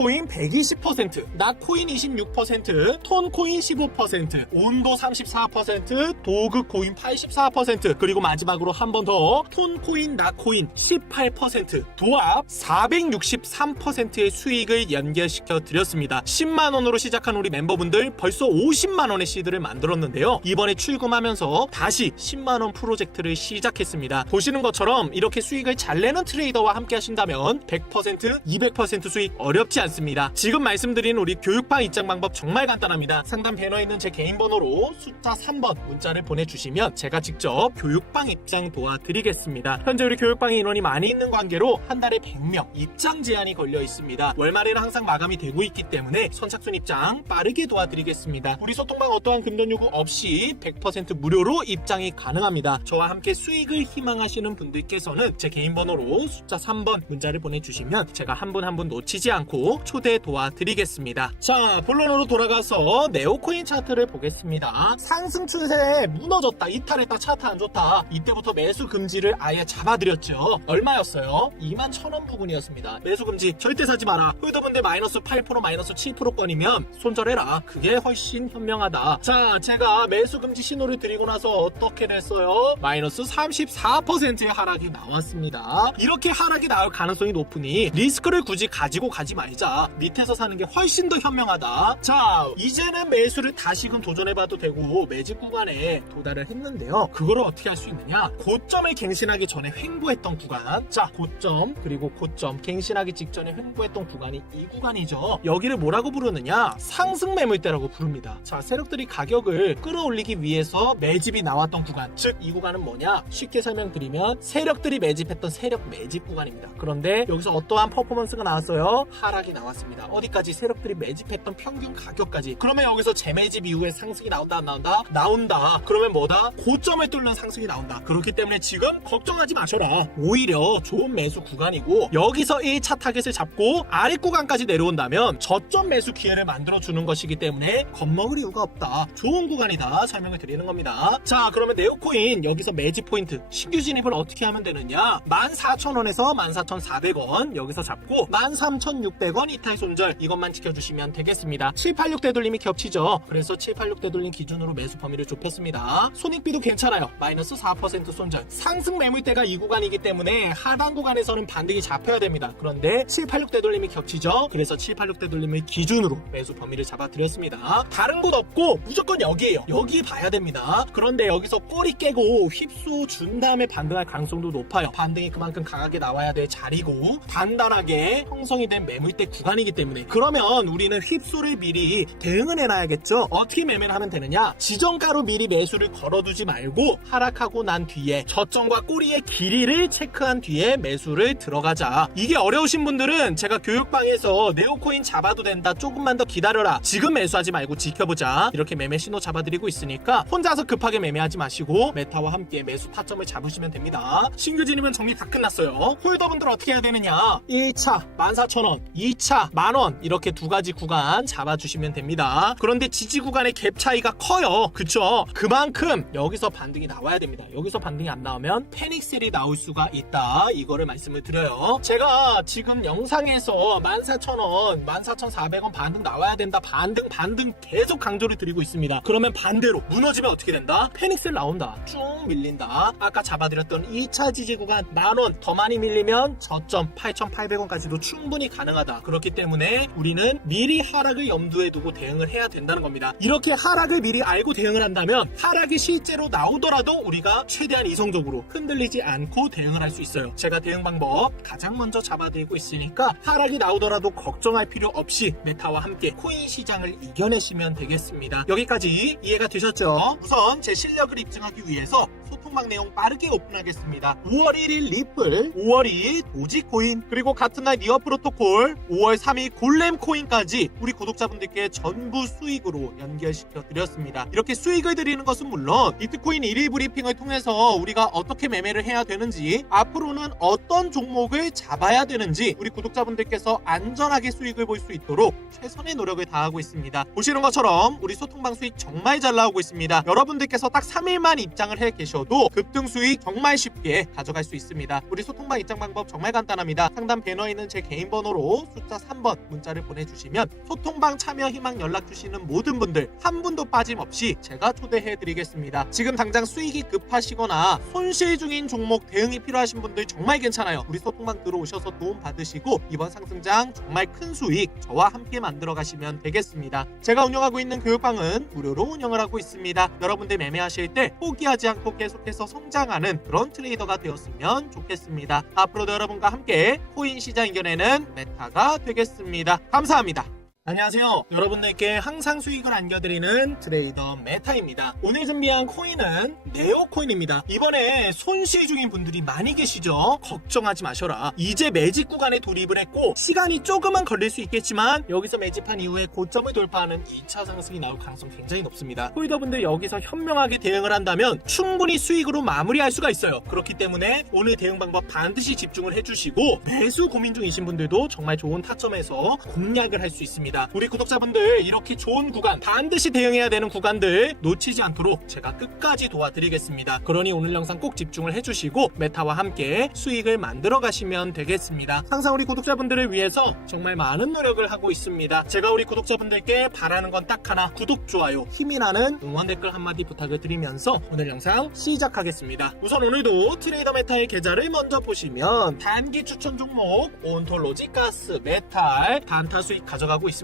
코인 120%, 낙코인 26%, 톤코인 15%, 온도 34%, 도그 코인 84%, 그리고 마지막으로 한 번 더 톤코인, 낙코인 18%, 도합 463%의 수익을 연결시켜 드렸습니다. 10만 원으로 시작한 우리 멤버분들 벌써 50만 원의 시드를 만들었는데요. 이번에 출금하면서 다시 10만 원 프로젝트를 시작했습니다. 보시는 것처럼 이렇게 수익을 잘 내는 트레이더와 함께 하신다면 100%, 200% 수익 어렵지 않습니다. 지금 말씀드린 우리 교육방 입장 방법 정말 간단합니다. 상단 배너에 있는 제 개인 번호로 숫자 3번 문자를 보내주시면 제가 직접 교육방 입장 도와드리겠습니다. 현재 우리 교육방에 인원이 많이 있는 관계로 한 달에 100명 입장 제한이 걸려 있습니다. 월말에는 항상 마감이 되고 있기 때문에 선착순 입장 빠르게 도와드리겠습니다. 우리 소통방 어떠한 금전 요구 없이 100% 무료로 입장이 가능합니다. 저와 함께 수익을 희망하시는 분들께서는 제 개인 번호로 숫자 3번 문자를 보내주시면 제가 한 분 한 분 놓치지 않고 초대 도와드리겠습니다. 자, 본론으로 돌아가서 네오코인 차트를 보겠습니다. 상승 추세에 무너졌다, 이탈했다, 차트 안 좋다. 이때부터 매수 금지를 아예 잡아드렸죠. 얼마였어요? 2만 1천원 부분이었습니다. 매수 금지 절대 사지 마라. 홀더분들 마이너스 8% 마이너스 7%권이면 손절해라. 그게 훨씬 현명하다. 자, 제가 매수 금지 신호를 드리고 나서 어떻게 됐어요? 마이너스 34%의 하락이 나왔습니다. 이렇게 하락이 나올 가능성이 높으니 리스크를 굳이 가지고 가지 말자. 밑에서 사는 게 훨씬 더 현명하다. 자, 이제는 매수를 다시금 도전해봐도 되고 매집 구간에 도달을 했는데요. 그거를 어떻게 할 수 있느냐? 고점을 갱신하기 전에 횡보했던 구간. 자, 고점 그리고 고점 갱신하기 직전에 횡보했던 구간이 이 구간이죠. 여기를 뭐라고 부르느냐? 상승 매물대라고 부릅니다. 자, 세력들이 가격을 끌어올리기 위해서 매집이 나왔던 구간. 즉, 이 구간은 뭐냐? 쉽게 설명드리면 세력들이 매집했던 세력 매집 구간입니다. 그런데 여기서 어떠한 퍼포먼스가 나왔어요? 하락이 나 왔습니다. 어디까지 세력들이 매집했던 평균 가격까지. 그러면 여기서 재매집 이후에 상승이 나온다 안 나온다? 나온다. 그러면 뭐다? 고점을 뚫는 상승이 나온다. 그렇기 때문에 지금 걱정하지 마셔라. 오히려 좋은 매수 구간이고 여기서 1차 타겟을 잡고 아래 구간까지 내려온다면 저점 매수 기회를 만들어 주는 것이기 때문에 겁먹을 이유가 없다. 좋은 구간이다. 설명을 드리는 겁니다. 자, 그러면 네오코인 여기서 매집 포인트 신규 진입을 어떻게 하면 되느냐? 14,000원에서 14,400원 여기서 잡고 13,600원 이탈 손절 이것만 지켜주시면 되겠습니다. 786 되돌림이 겹치죠. 그래서 786 되돌림 기준으로 매수 범위를 좁혔습니다. 손익비도 괜찮아요. 마이너스 4% 손절. 상승 매물대가 이 구간이기 때문에 하단 구간에서는 반등이 잡혀야 됩니다. 그런데 786 되돌림이 겹치죠. 그래서 786 되돌림을 기준으로 매수 범위를 잡아드렸습니다. 다른 곳 없고 무조건 여기에요. 여기 봐야 됩니다. 그런데 여기서 꼬리 깨고 휩수 준 다음에 반등할 가능성도 높아요. 반등이 그만큼 강하게 나와야 될 자리고 단단하게 형성이 된 매물대 구간이기 때문에 그러면 우리는 휩수를 미리 대응을 해놔야겠죠. 어떻게 매매를 하면 되느냐? 지정가로 미리 매수를 걸어두지 말고 하락하고 난 뒤에 저점과 꼬리의 길이를 체크한 뒤에 매수를 들어가자. 이게 어려우신 분들은 제가 교육방에서 네오코인 잡아도 된다. 조금만 더 기다려라. 지금 매수하지 말고 지켜보자. 이렇게 매매 신호 잡아드리고 있으니까 혼자서 급하게 매매하지 마시고 메타와 함께 매수 타점을 잡으시면 됩니다. 신규 진입은 정리 다 끝났어요. 홀더분들 어떻게 해야 되느냐? 1차 14,000원, 2차 만원 이렇게 두 가지 구간 잡아주시면 됩니다. 그런데 지지 구간의 갭 차이가 커요. 그쵸? 그만큼 여기서 반등이 나와야 됩니다. 여기서 반등이 안 나오면 패닉셀이 나올 수가 있다. 이거를 말씀을 드려요. 제가 지금 영상에서 14,000원, 14,400원 반등 나와야 된다. 반등, 반등 계속 강조를 드리고 있습니다. 그러면 반대로 무너지면 어떻게 된다? 패닉셀 나온다. 쭉 밀린다. 아까 잡아드렸던 2차 지지 구간 만원 더 많이 밀리면 저점 8,800원까지도 충분히 가능하다. 그렇기 때문에 우리는 미리 하락을 염두에 두고 대응을 해야 된다는 겁니다. 이렇게 하락을 미리 알고 대응을 한다면 하락이 실제로 나오더라도 우리가 최대한 이성적으로 흔들리지 않고 대응을 할 수 있어요. 제가 대응 방법 가장 먼저 잡아드리고 있으니까 하락이 나오더라도 걱정할 필요 없이 메타와 함께 코인 시장을 이겨내시면 되겠습니다. 여기까지 이해가 되셨죠? 우선 제 실력을 입증하기 위해서 소통방 내용 빠르게 오픈하겠습니다. 5월 1일 리플, 5월 2일 도지코인, 그리고 같은 날 니어 프로토콜, 5월 3일 골렘 코인까지 우리 구독자분들께 전부 수익으로 연결시켜 드렸습니다. 이렇게 수익을 드리는 것은 물론 비트코인 1일 브리핑을 통해서 우리가 어떻게 매매를 해야 되는지 앞으로는 어떤 종목을 잡아야 되는지 우리 구독자분들께서 안전하게 수익을 볼 수 있도록 최선의 노력을 다하고 있습니다. 보시는 것처럼 우리 소통방 수익 정말 잘 나오고 있습니다. 여러분들께서 딱 3일만 입장을 해 계셔도 급등 수익 정말 쉽게 가져갈 수 있습니다. 우리 소통방 입장 방법 정말 간단합니다. 상단 배너에 있는 제 개인 번호로 숫자 숫자 3번 문자를 보내주시면 소통방 참여 희망 연락 주시는 모든 분들 한 분도 빠짐없이 제가 초대해 드리겠습니다. 지금 당장 수익이 급하시거나 손실 중인 종목 대응이 필요하신 분들 정말 괜찮아요. 우리 소통방 들어오셔서 도움 받으시고 이번 상승장 정말 큰 수익 저와 함께 만들어 가시면 되겠습니다. 제가 운영하고 있는 교육방은 무료로 운영을 하고 있습니다. 여러분들 매매하실 때 포기하지 않고 계속해서 성장하는 그런 트레이더가 되었으면 좋겠습니다. 앞으로도 여러분과 함께 코인 시장 이겨내는 메타가 되겠습니다. 감사합니다. 안녕하세요. 여러분들께 항상 수익을 안겨드리는 트레이더 메타입니다. 오늘 준비한 코인은 네오코인입니다. 이번에 손실 중인 분들이 많이 계시죠? 걱정하지 마셔라. 이제 매집 구간에 돌입을 했고 시간이 조금은 걸릴 수 있겠지만 여기서 매집한 이후에 고점을 돌파하는 2차 상승이 나올 가능성이 굉장히 높습니다. 홀더분들 여기서 현명하게 대응을 한다면 충분히 수익으로 마무리할 수가 있어요. 그렇기 때문에 오늘 대응 방법 반드시 집중을 해주시고 매수 고민 중이신 분들도 정말 좋은 타점에서 공략을 할 수 있습니다. 우리 구독자분들 이렇게 좋은 구간 반드시 대응해야 되는 구간들 놓치지 않도록 제가 끝까지 도와드리겠습니다. 그러니 오늘 영상 꼭 집중을 해주시고 메타와 함께 수익을 만들어 가시면 되겠습니다. 항상 우리 구독자분들을 위해서 정말 많은 노력을 하고 있습니다. 제가 우리 구독자분들께 바라는 건 딱 하나 구독, 좋아요, 힘이 나는 응원 댓글 한마디 부탁을 드리면서 오늘 영상 시작하겠습니다. 우선 오늘도 트레이더 메타의 계좌를 먼저 보시면 단기 추천 종목 온톨로지 가스, 메탈, 단타 수익 가져가고 있습니다.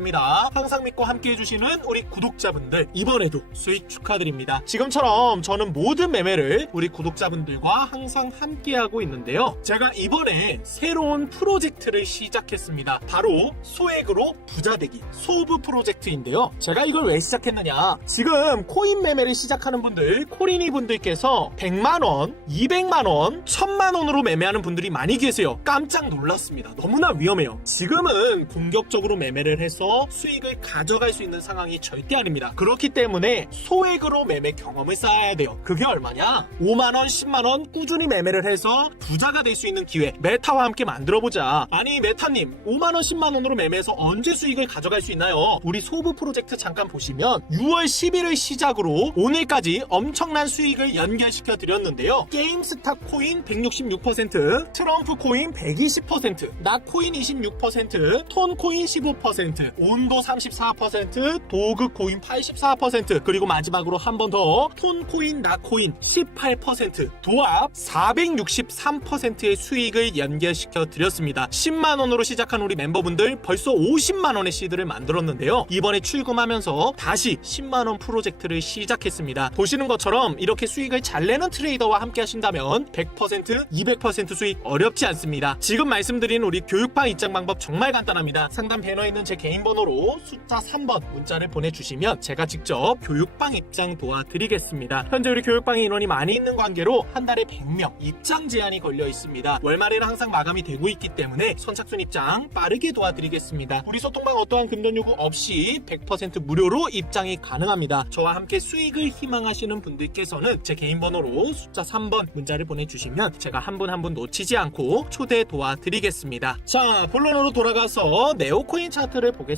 항상 믿고 함께 해주시는 우리 구독자분들 이번에도 수익 축하드립니다. 지금처럼 저는 모든 매매를 우리 구독자분들과 항상 함께하고 있는데요. 제가 이번에 새로운 프로젝트를 시작했습니다. 바로 소액으로 부자되기 소브 프로젝트인데요. 제가 이걸 왜 시작했느냐? 지금 코인 매매를 시작하는 분들, 코리니 분들께서 100만 원, 200만 원, 1000만 원으로 매매하는 분들이 많이 계세요. 깜짝 놀랐습니다. 너무나 위험해요. 지금은 공격적으로 매매를 해서 수익을 가져갈 수 있는 상황이 절대 아닙니다. 그렇기 때문에 소액으로 매매 경험을 쌓아야 돼요. 그게 얼마냐? 5만원, 10만원 꾸준히 매매를 해서 부자가 될 수 있는 기회 메타와 함께 만들어보자. 아니 메타님 5만원, 10만원으로 매매해서 언제 수익을 가져갈 수 있나요? 우리 소부 프로젝트 잠깐 보시면 6월 10일을 시작으로 오늘까지 엄청난 수익을 연결시켜 드렸는데요. 게임스타 코인 166%, 트럼프 코인 120%, 나코인 26%, 톤 코인 15%, 온도 34%, 도그 코인 84%, 그리고 마지막으로 한 번 더 톤 코인, 나 코인 18%, 도합 463%의 수익을 연결시켜 드렸습니다. 10만 원으로 시작한 우리 멤버분들 벌써 50만 원의 시드를 만들었는데요. 이번에 출금하면서 다시 10만 원 프로젝트를 시작했습니다. 보시는 것처럼 이렇게 수익을 잘 내는 트레이더와 함께 하신다면 100%, 200% 수익 어렵지 않습니다. 지금 말씀드린 우리 교육방 입장 방법 정말 간단합니다. 상단 배너에 있는 제 개인 번호로 숫자 3번 문자를 보내주시면 제가 직접 교육방 입장 도와드리겠습니다. 현재 우리 교육방에 인원이 많이 있는 관계로 한 달에 100명 입장 제한이 걸려 있습니다. 월말에는 항상 마감이 되고 있기 때문에 선착순 입장 빠르게 도와드리겠습니다. 우리 소통방 어떠한 금전 요구 없이 100% 무료로 입장이 가능합니다. 저와 함께 수익을 희망하시는 분들께서는 제 개인 번호로 숫자 3번 문자를 보내주시면 제가 한 분 한 분 놓치지 않고 초대 도와드리겠습니다. 자, 본론으로 돌아가서 네오코인 차트를 보겠습니다.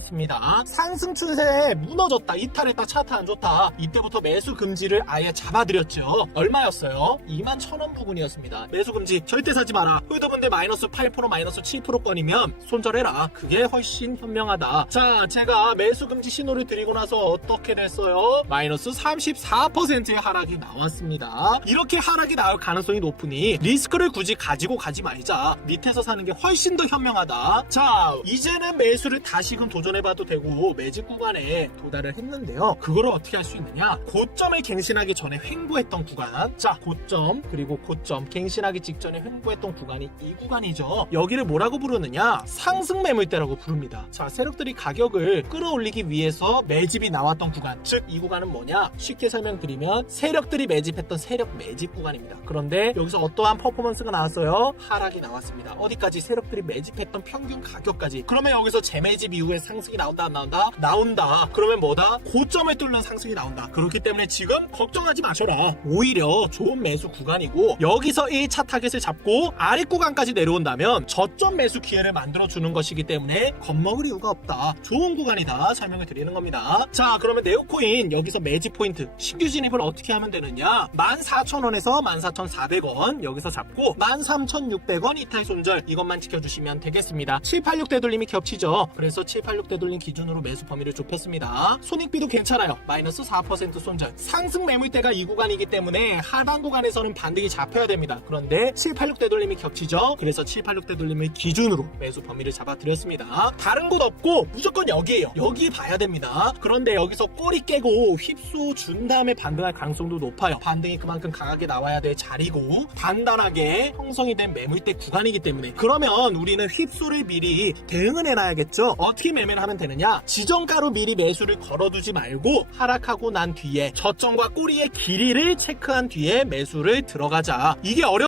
상승 추세 무너졌다, 이탈했다, 차트 안 좋다. 이때부터 매수 금지를 아예 잡아드렸죠. 얼마였어요? 2만 1천원 부분이었습니다. 매수 금지 절대 사지 마라. 홀더분들 마이너스 8% 마이너스 7%권이면 손절해라. 그게 훨씬 현명하다. 자, 제가 매수 금지 신호를 드리고 나서 어떻게 됐어요? 마이너스 34%의 하락이 나왔습니다. 이렇게 하락이 나올 가능성이 높으니 리스크를 굳이 가지고 가지 말자. 밑에서 사는 게 훨씬 더 현명하다. 자, 이제는 매수를 다시금 도전 해봐도 되고 매집 구간에 도달을 했는데요. 그거를 어떻게 할 수 있느냐? 고점을 갱신하기 전에 횡보했던 구간. 자, 고점 그리고 고점 갱신하기 직전에 횡보했던 구간이 이 구간이죠. 여기를 뭐라고 부르느냐? 상승 매물대라고 부릅니다. 자, 세력들이 가격을 끌어올리기 위해서 매집이 나왔던 구간. 즉, 이 구간은 뭐냐? 쉽게 설명드리면 세력들이 매집했던 세력 매집 구간입니다. 그런데 여기서 어떠한 퍼포먼스가 나왔어요? 하락이 나왔습니다. 어디까지 세력들이 매집했던 평균 가격까지. 그러면 여기서 재매집 이후에 상 상승이 나온다 안 나온다? 나온다. 그러면 뭐다? 고점을 뚫는 상승이 나온다. 그렇기 때문에 지금 걱정하지 마셔라. 오히려 좋은 매수 구간이고 여기서 1차 타겟을 잡고 아래 구간까지 내려온다면 저점 매수 기회를 만들어 주는 것이기 때문에 겁먹을 이유가 없다. 좋은 구간이다. 설명을 드리는 겁니다. 자, 그러면 네오코인 여기서 매지 포인트 신규 진입을 어떻게 하면 되느냐? 14,000원에서 14,400원 여기서 잡고 13,600원 이탈 손절 이것만 지켜주시면 되겠습니다. 786 되돌림이 겹치죠. 그래서 786 되돌림 기준으로 매수 범위를 좁혔습니다. 손익비도 괜찮아요. 마이너스 4% 손절. 상승 매물대가 이 구간이기 때문에 하단 구간에서는 반등이 잡혀야 됩니다. 그런데 786 되돌림이 겹치죠. 그래서 786 되돌림을 기준으로 매수 범위를 잡아드렸습니다. 다른 곳 없고 무조건 여기에요. 여기 봐야 됩니다. 그런데 여기서 꼬리 깨고 휩수 준 다음에 반등할 가능성도 높아요. 반등이 그만큼 강하게 나와야 될 자리고 단단하게 형성이 된 매물대 구간이기 때문에 그러면 우리는 휩수를 미리 대응을 해놔야겠죠. 어떻게 매매 를 하면 되느냐? 지정가로 미리 매수를 걸어두지 말고 하락하고 난 뒤에 저점과 꼬리의 길이를 체크한 뒤에 매수를 들어가자. 이게 어려